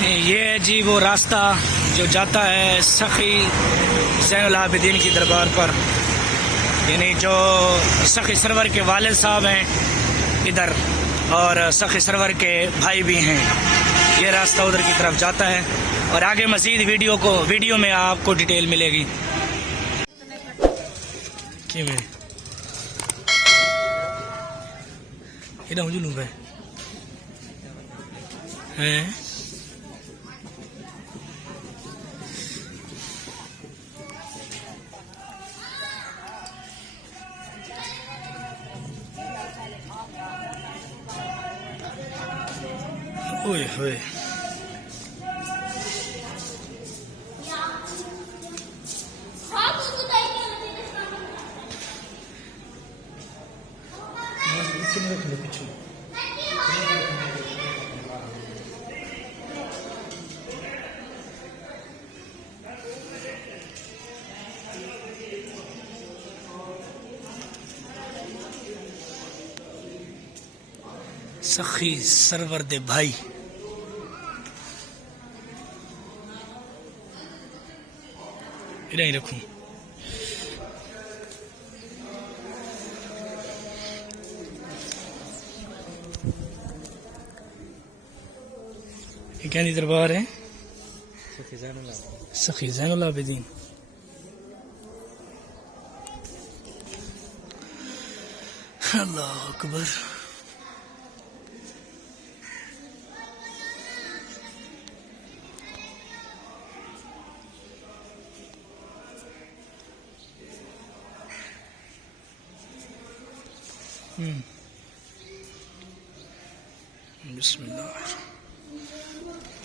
یہ ہے جی وہ راستہ جو جاتا ہے سخی زین العابدین کی دربار پر، یعنی جو سخی سرور کے والد صاحب ہیں ادھر اور سخی سرور کے بھائی بھی ہیں، یہ راستہ ادھر کی طرف جاتا ہے اور آگے مزید ویڈیو میں آپ کو ڈیٹیل ملے گی۔ اوئے ہوئے سخی سرور دے بھائی ادھر ہی رکھوں۔ یہ کیا دربار ہے؟ سخی زین العابدین۔ اللہ اکبر۔ بسم اللہ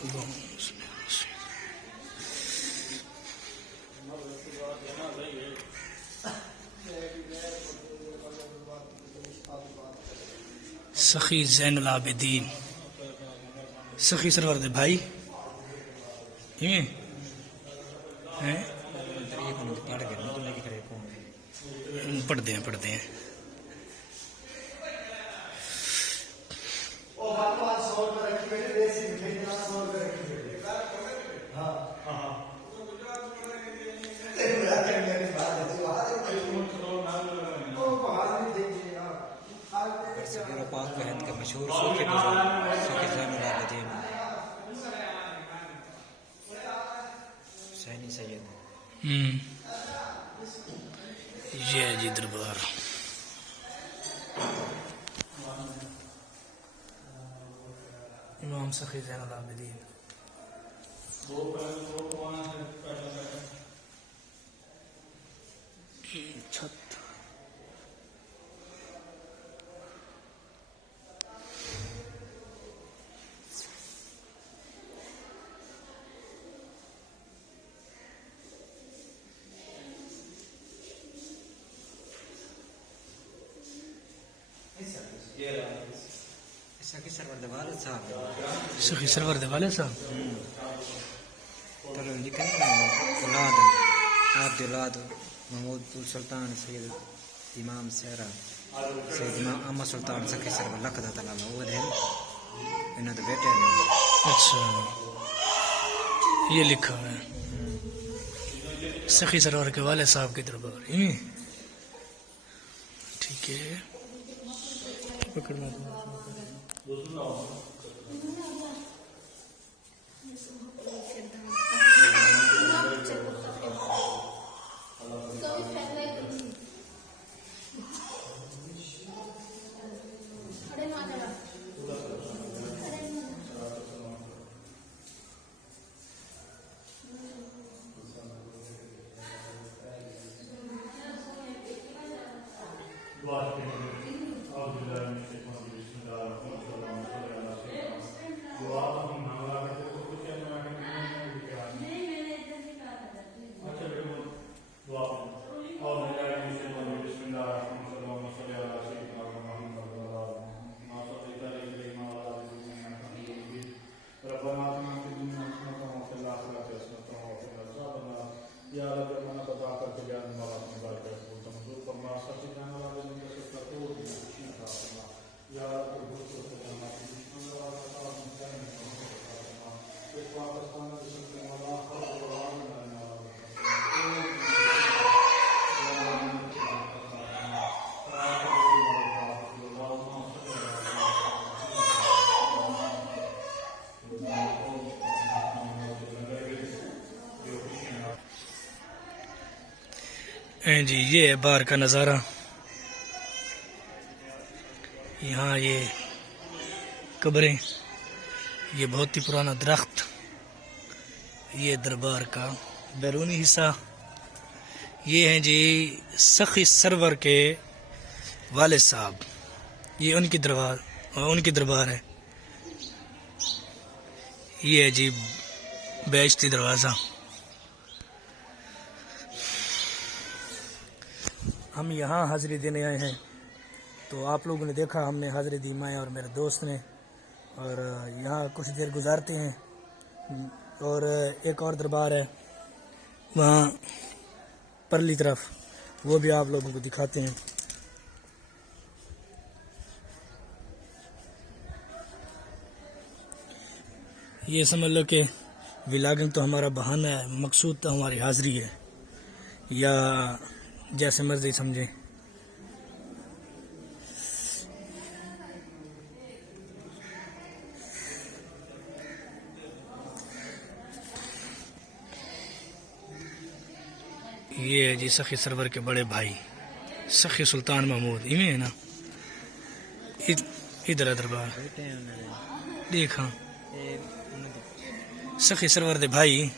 اللہم صل علی سخی زین العابدین، سخی سرور دے بھائی پڑھتے ہیں پاک و ہند کے مشہور صوفی بزرگ سخی زین العابدین حسینی سید یہ ہے جی دربار۔ امام سخی زین العابدین۔ چھت سخی سرور دے والد صاحب، سخی سرور دے والد صاحب تلو لکھن اولاد عبد اولاد محمود سلطان سید امام سہرا سید امام احمد سلطان سخی سرور لکھ دا تعالی وہ دے انہاں دے بیٹے نے۔ اچھا یہ لکھا ہوا ہے سخی سرور کے والد صاحب کی دربار، ٹھیک ہے۔ پکڑنا جی یہ ہے باہر کا نظارہ. یہاں یہ قبریں، یہ بہت ہی پرانا درخت، یہ دربار کا بیرونی حصہ. یہ ہیں جی سخی سرور کے والد صاحب، یہ ان کی دربار ہے. یہ ہے جی بیشتی دروازہ. ہم یہاں حاضری دینے آئے ہیں، تو آپ لوگوں نے دیکھا ہم نے حاضری دی، میں اور میرے دوست نے، اور یہاں کچھ دیر گزارتے ہیں. اور ایک اور دربار ہے وہاں پرلی طرف، وہ بھی آپ لوگوں کو دکھاتے ہیں. یہ سمجھ لو کہ ولاگنگ تو ہمارا بہانہ ہے، مقصود تو ہماری حاضری ہے، یا جیسے مرضی سمجھیں. یہ ہے جی سخی سرور کے بڑے بھائی سخی سلطان محمود، ایویں ہے نا. ادھر ہے دربار دیکھا سخی سرور دے بھائی.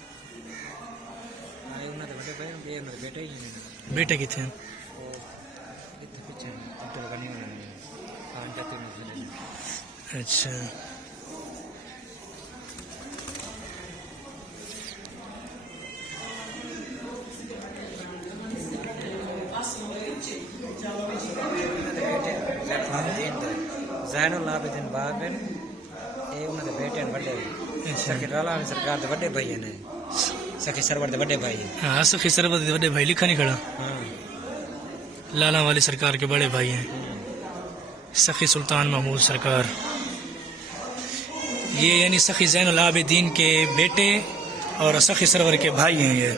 بیٹے کتنے ہیں؟ اچھا زین العابدین بابن یہ انہوں نے بیٹے ہیں بڑے. سخی رالا سرکار دے بڑے بھائی ہیں، سخی سرور دے بڑے بھائی ہیں. ہاں سخی سرور دے بڑے بھائی لکھا نہیں کھڑا. لالا والی سرکار کے بڑے بھائی ہیں سخی سلطان محمود سرکار. یہ یعنی سخی زین العابدین کے بیٹے اور سخی سرور کے بھائی ہیں. یہ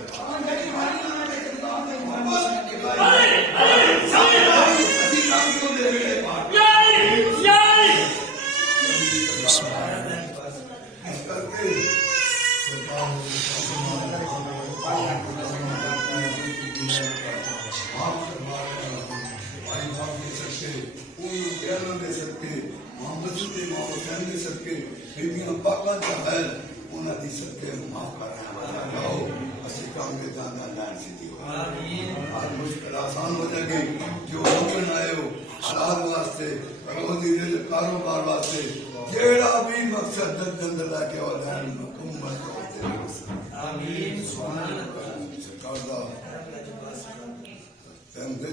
آسان ہو جائے گی جو ممکن آئے ہو حالات واسطے روزی کاروبار واسطے جیڑا بھی مقصد دل لا کے اور حکومت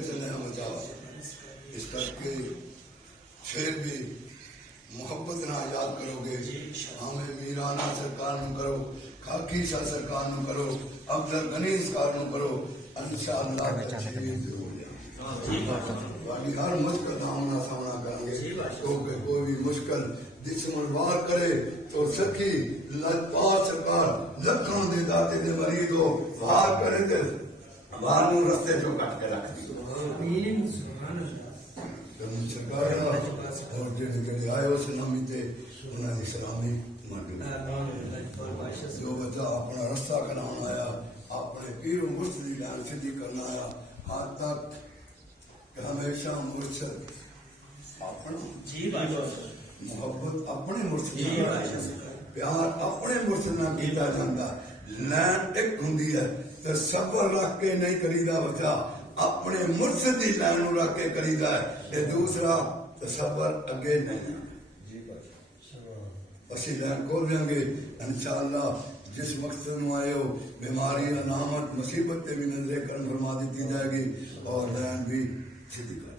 چلے بچا. اس کر کے پھر بھی محبت نہ یاد کرو گے. ہمیں میرانہ سرکار نو کرو، خاکی شاہ سرکار نو کرو، افضل غنی سرکار نو کرو. انشاءاللہ ہر مشکل کا آمنا سامنا کریں گے. کیونکہ کوئی بھی مشکل جسم وار کرے تو سکھی لجپال سرکار لکھوں دے داتے دے مریض ہو وار کرے تے وار نو رستے جو کٹ کے رکھ دی. سرکار اور جڑے آئے اس نامی تے انہاں دی سلامی منڈ جو بچہ اپنا رستہ کرانا آیا، اپنے پیر و مرشد کی لان سدھی کرنا آیا، آج تک کہ ہمیشہ مرشد اپنا محبت اپنے مرشد پیار اپنے مرشد نہ کیتا جاتا. لین ایک ہوندی ہے تے صبر رکھ کے نہیں کریدا بچہ، اپنے مرشد کی لین رکھ کے کریدا ہے. تے دوسرا صبر اگے نہیں. اسی لین کھول دیں گے انشاءاللہ. جس مقصد میں آئے ہو بیماری علامت مصیبت پہ بھی نظر کرم فرما دیتی جائے گی اور لین بھی سیدھی کر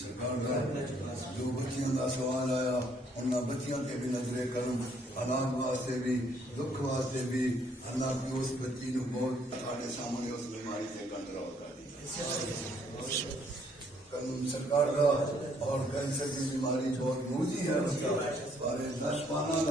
سرکار. جو بچیاں کا سوال آیا انہاں بچیاں تے بھی نظر کرم، حالات واسطے بھی دکھ واسطے بھی اللہ کی اس بچی نو بہت سارے سامنے اس بیماری سے کنٹرول کر دی. سرکار کا اور کینسر کی بیماری بہت گونجی ہے اس کا بارے نش پانا